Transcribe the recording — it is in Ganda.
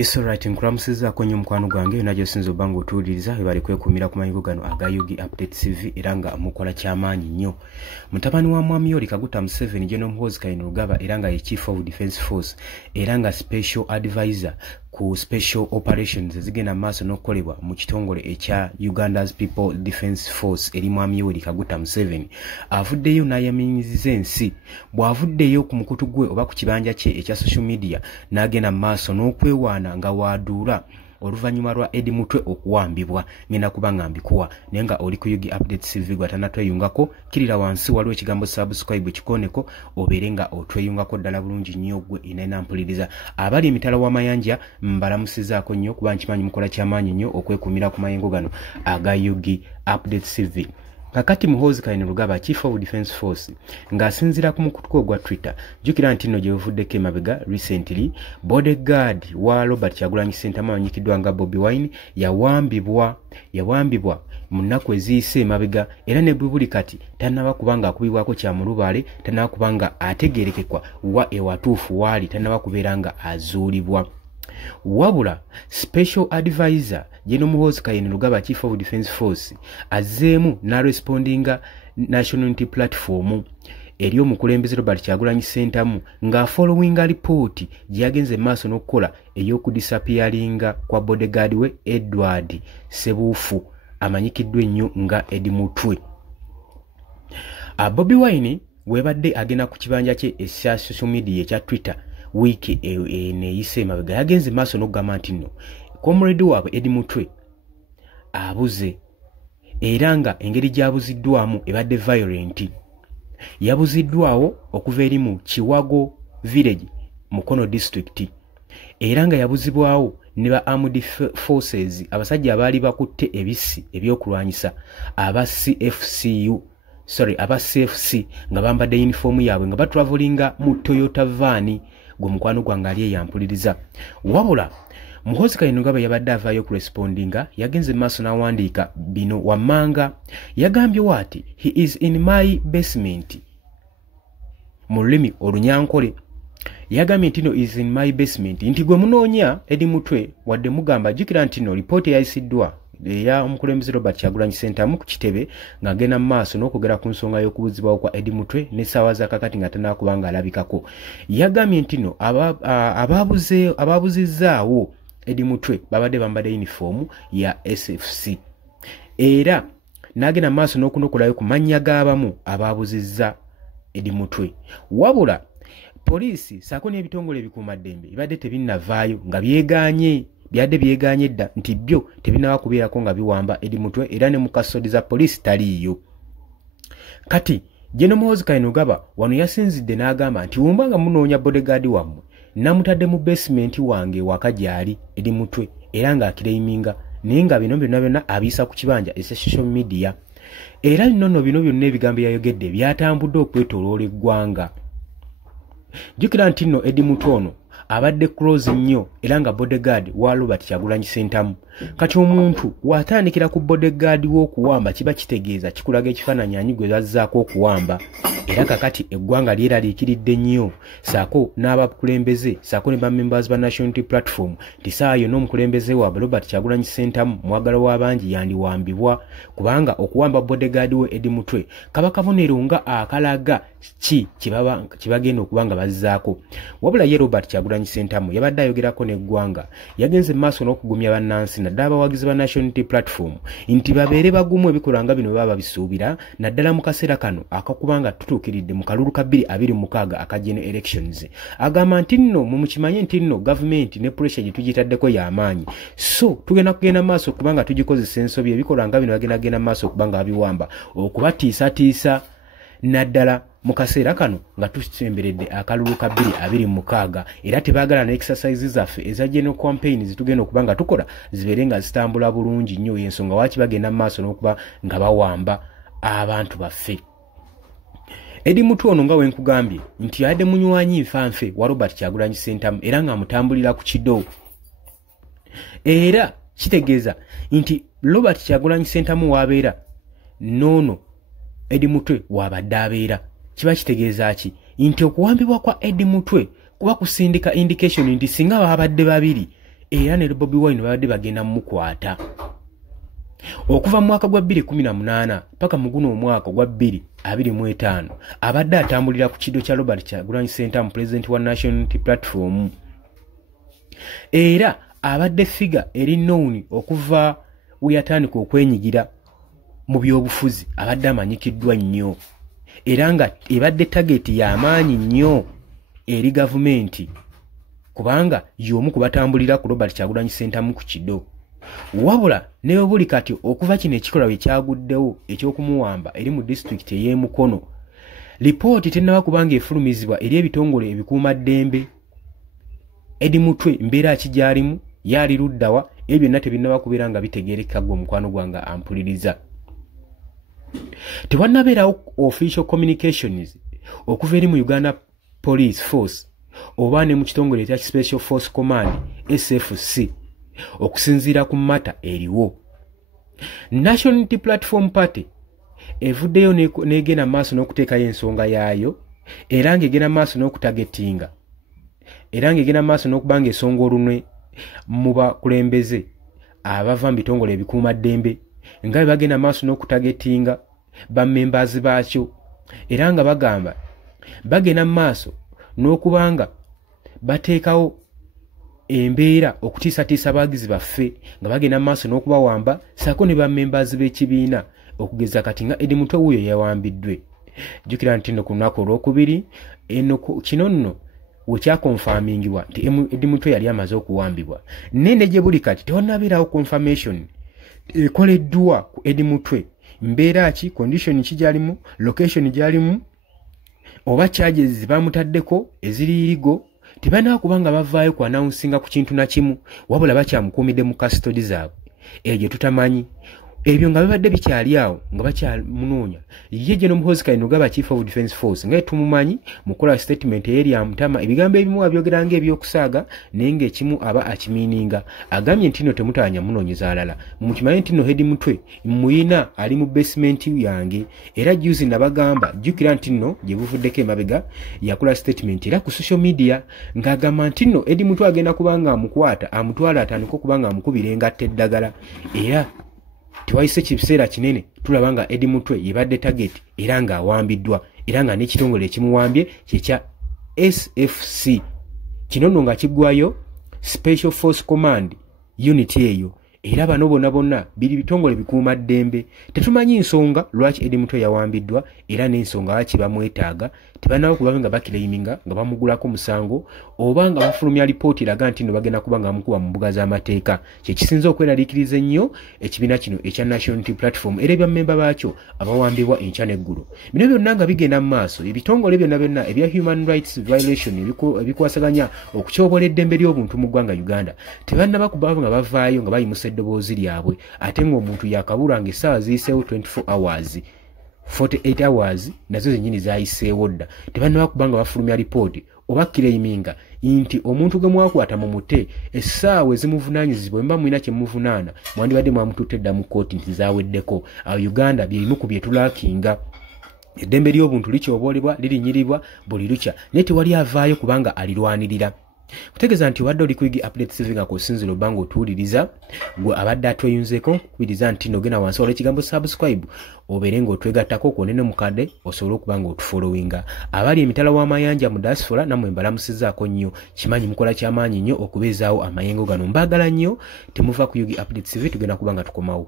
Yes, alright, nkulamusiza kwenye mkwano gwange najo sinzo bango tuuliriza bali kwekumira ku mayigo gano aga Yugi Update TV era nga mukola kyamaanyi nnyo. Mutabani wa Mwami Yoweri Kaguta Museveni General Muhoozi Kainerugaba era nga ye Chief of Defence Force era nga Special Advisor ku Special Operations zigenda maaso n'okukolebwa mu kitongole ekya Uganda's People Defence Force eri Mwami Yoweri Kaguta Museveni avuddeyo n'ayamiriza ensi bw'avuddeyo ku mukutu gwe oba ku kibanja kye ekya social media n'agenda maaso n'okwewaana nga waadula oluvannyuma lwa Eddie Mutwe okuwambibwa ngenda kubanga mbikuwa naye nga oli ku Yugi Update TV gwatanatweyungako kirira wansi waliwo ekigambo subscribe kikoneko obeere nga otweyungako ddala bulungi nnyo gwe inainampuliriza abali emitala w'amayanja mbalamusizaako nnyo kuba nkimanyi mukola kyamaanyi nnyo okwekumira ku mayengo gano aga Yugi Update TV. Kakati Muhoozi Kainerugaba Chief of Defence Force ng'asinziira ku mukutu gwa Twitter jukira nti nno gye buvuddeko emabega recently bodyguard wa Robert Kyagulanyi Ssentamu amanyikiddwa nga Bobi Wine yawambibwa mu nnaku eziyise emabega era ne buli kati tannaba kubanga akubibwako kya mulubale tannaba kubanga ategeerekekwa wa ewatuufu waali tannaba kubeera nga azuulibwa. Wabula Special Advisor General Muhoozi Kainerugaba Chief of Defence Force azzeemu n'arespondinga National Unity Platform eri omukulembeze Robert Kyagulanyi Ssentamu nga followinga report gye yagenze maaso n'okukola ey'okudisappearinga kwa bodyguard we Edward Sebuufu amanyikiddwa ennyo nga Eddie Mutwe. Bobi Wine webadde agenda ku kibanja kye ekya social media ekya Twitter wiki neeyise emabega yagenze maaso n'okugamba nti nno comrade waabwe Eddie Mutwe abuze era nga engeri gy'abuziddwamu ebadde violent. Yabuziddwawo okuva eri mu Kiwago village Mukono district era nga yabuzibwawo ne ba armed forces abasajja abaali bakutte ebisi ebyokulwanyisa aba CFC nga bambadde uniform yaabwe nga batravelinga mu Toyota van gwe mukwano gwange ali eyampuliriza. Wabula Muhoozi Kainerugaba yabadde avaayo ku respondinga yagenze maaso n'awandiika bino wammanga yagambye waati he is in my basement mu lulimi olunyankole yagambye nti no is in my basement nti gwe munoonya Eddie Mutwe wadde mugamba jjukira nti no lipooti eyayisiddwa eya omukulembeze Robert Kyagulanyi Ssentamu ku kitebe ng'agenda mu maaso n'okwogera ku nsonga y'okubuzibwawo kwa Eddie Mutwe n'essaawa za kakati nga tannaba kubanga alabikako. Yagambye nti no ababuzizzaawo Eddie Mutwe babadde bambadde uniform ya SFC era n'agenda mu maaso n'okunokolayo ku mannya g'abamu ababuzizza Eddie Mutwe. Wabula poliisi saako n'ebitongole ebikuumaddembe bibadde tebinnavaayo nga byadde byegaanye dda nti byo tebinaba kubeerako nga biwamba Eddie Mutwe era ne mu kasodi za poliisi taliiyo. Kati General Muhoozi Kainerugaba wano yasinzidde n'agamba nti wumba nga munoonya bodyguard wammwe namutadde mu basement wange waka gyali Eddie Mutwe era ng'akireiminga naye nga bino byonna abiisa ku kibanja ekya social media era nnono bino byonna ebigambo yayogedde byatambudde okwetooloola eggwanga. Jjukira nti nno Eddie Mutwe ono abadde close nnyo era nga bodyguard wa Robert Kyagulanyi Ssentamu. Kati omuntu watandikira ku bodyguard w'okuwamba kiba kitegeeza kikulaga ekifaananyi ani gwe bazzaako okuwamba era kakati eggwanga lyera liikiridde nnyo saako n'abakulembeze saako ne bamembers ba National Unity Platform nti saa yonna omukulembeze waabwe Robert Kyagulanyi Ssentamu mwagalo w'abangi yandiwambibwa kubanga okuwamba bodyguard we Eddie Mutwe kaba kabonero nga akalaga kibagenda okuba nga bazzaako. Wabula ye Robert Kyagulanyi Ssentamu yabadde ayogerako n'eggwanga yagenze maaso n'okugumya bannansi naddala abawagizi ba National Unity Platform nti babeere bagumu ebikolwa nga bino baba bisuubira naddala mu kaseera kano akakubanga tutuukiridde mu kalulu ka 2026 aka general elections. Agamba nti nno mumukimanye nti nno gavumenti ne pressure gye tugitaddeko y'amaanyi so tugenda maaso kubanga tugikozesa ensobi ebikolwa nga bino bagenda maaso kubanga babiwamba okubatiisatiisa naddala mu kaseera kano nga tusemberedde akalulu ka 2026 era tebaagala na exercises zaffe eza general campaign zitugenda okuba nga tukola zibeere nga zitambula bulungi nnyo y'ensonga waaki bagenda maaso n'okuba nga bawamba abantu baffe. Eddie Mutwe ono nga wenkugambye nti yadde munywanyi nfanfe wa Robert Kyagulanyi Ssentamu era nga amutambulira ku kido era kitegeeza nti Robert Kyagulanyi Ssentamu waabeera noono Eddie Mutwe wabadde abeera kiba kitegeeza ki nti okuwambibwa kwa Eddie Mutwe kuba kusindika indication nti singa babadde babiri era ne Bobi Wine babadde bagenda mukwata okuva mu mwaka gwa 2018 paka mu guno omwaka gwa 2025 abadde atambulira ku kiddo kya Robert Kyagulanyi Ssentamu mu president wa National Unity Platform era abadde figa eri known okuva we yatandika okwenyigira mu byobufuzi abadde amanyikiddwa nnyo era nga ebadde target y'amaanyi nnyo eri gavumenti kubanga y'omu kubatambulira ku Robert Kyagulanyi Ssentamu ku kiddo wabula ne buli kati okuva kino ekikolwa bwe kyaguddewo eky'okumuwamba eri mu district ey'e Mukono lipooti tennaba kubanga efulumizibwa eri ebitongole ebikuuma ddembe Eddie Mutwe mbeera kigyalimu yali luddawa ebyo byonna tebinnaba kubeera nga bitegeereka gwe omukwano gwange ampuliriza tewannabeerawo official communications okuva eri mu Uganda Police Force oba ne mu kitongole ekya Special Force Command SFC okusinziira ku mata eriwo National Unity Platform Party evuddeyo n'egenda maaso n'okuteekayo ensonga yaayo era ng'egenda maaso n'okutagetinga era ng'egenda maaso n'okubanga ensonga olunwe mu bakulembeze abava mu bitongole ebikuuma ddembe nga bwe bagenda maaso n'okutagetinga bammembers baakyo era nga bagamba bagenda maaso n'okubanga bateekawo embeera okutiisatiisa abagizi baffe nga bagenda maaso n'okubawamba sako ne bammembers b'ekibiina okugeza kati nga Eddie Mutwe wuyo yawambiddwe jjukira nti nno ku lunaku olwokubiri eno kino nno wekyakonfamingibwa nti Eddie Mutwe yali amaze okuwambibwa nene gye buli kati tewannabeerawo confirmation ekoleddwa ku Eddie Mutwe mbeera ki condition ki gyalimu location gyalimu oba charges bamutaddeko eziririgo tebana kubanga bavaayo ku announcing ku kintu na kimu wabula bakyamukuumidde mu custody zaabwe egyo tutamanyi ebyo nga bibadde bikyali awo nga bakyamunoonya ye General Muhoozi Kainerugaba Chief of Defence Force nga tumumanyi mukola statement eyeri amutama ebigambo ebimu abyogera ng'ebyokusaaga naye ng'ekimu aba akimiininga agambye nti nno temutanya munoonyeza alala mukimanyi nti nno Eddie Mutwe muyina ali mu basement yange era juzi nabagamba jjukira nti nno gye buvuddeko emabega yakola statement era ku social media ng'agamba nti nno Eddie Mutwe agenda kubanga amukwata amutwala atandika okubanga amukubira engatta eddagala era tiwayise kibiseera kinene tulaba nga Eddie Mutwe yebadde target era nga awambiddwa era nga n'ekitongole ekimuwambye kyekya SFC kino nno nga kiggwayo Special Force Command unit eyo era bano bonna biri bitongole bikuuma ddembe tetumanyi nsonga lwaki Eddie Mutwe yawambiddwa era n'ensonga lwaki bamwetaaga tebanawo kuba nga bakilaiminga nga bamugulako musango oba nga bafulumya lipooti eraga nti nno bagenda kuba nga amukuba mu mbuga z'amateeka kyekisinza okweraliikiriza ennyo ekibiina kino ekya National Unity Platform era ebyammemba baakyo abawambibwa enkya n'eggulu bino byonna nga bigenda mu maaso ebitongole byonna ebya human rights violation ebikwasaganya okutyoboola eddembe ly'obuntu mu ggwanga Uganda tebannaba kuba nga bavaayo nga bayimusa eddoboozi lyabwe ate ng'omuntu yakabulwa ng'essaawa ziyiseewo 24 hours 48 hours nazo zennyini zayiseewo dda tebannaba kuba nga bafulumya lipooti oba kiraiminga nti omuntu gwe mwakwata mu mute essaawa ezimuvunaanyizibwa mba mulina kye muvunaana mwandibadde mwamututte dda mu kkooti nti zaaweddeko awo Uganda byebimu ku bye tulaakinga eddembe ly'obuntu likyoboolebwa lirinyirirwa buli lukya naye tewali avaayo kubanga alirwanirira kutegeeza nti wadde oli kuyigi update sivinga ku sinziro bango tuuliriza gwe abadde atweyunzeko kubiriza nti nogena wansi wala ekigambo subscribe obeere ng'otwegattako kwonene mukadde osobola okuba nga otufollowinga abali emitala w'amayanja mu diaspora nammwe mbalamusizaako nnyo kimanyi mukola ky'amaanyi nnyo okubeezaawo amayengo gano mbaagala nnyo temuva kuyigi update sivi tugenda kuba nga tukomawo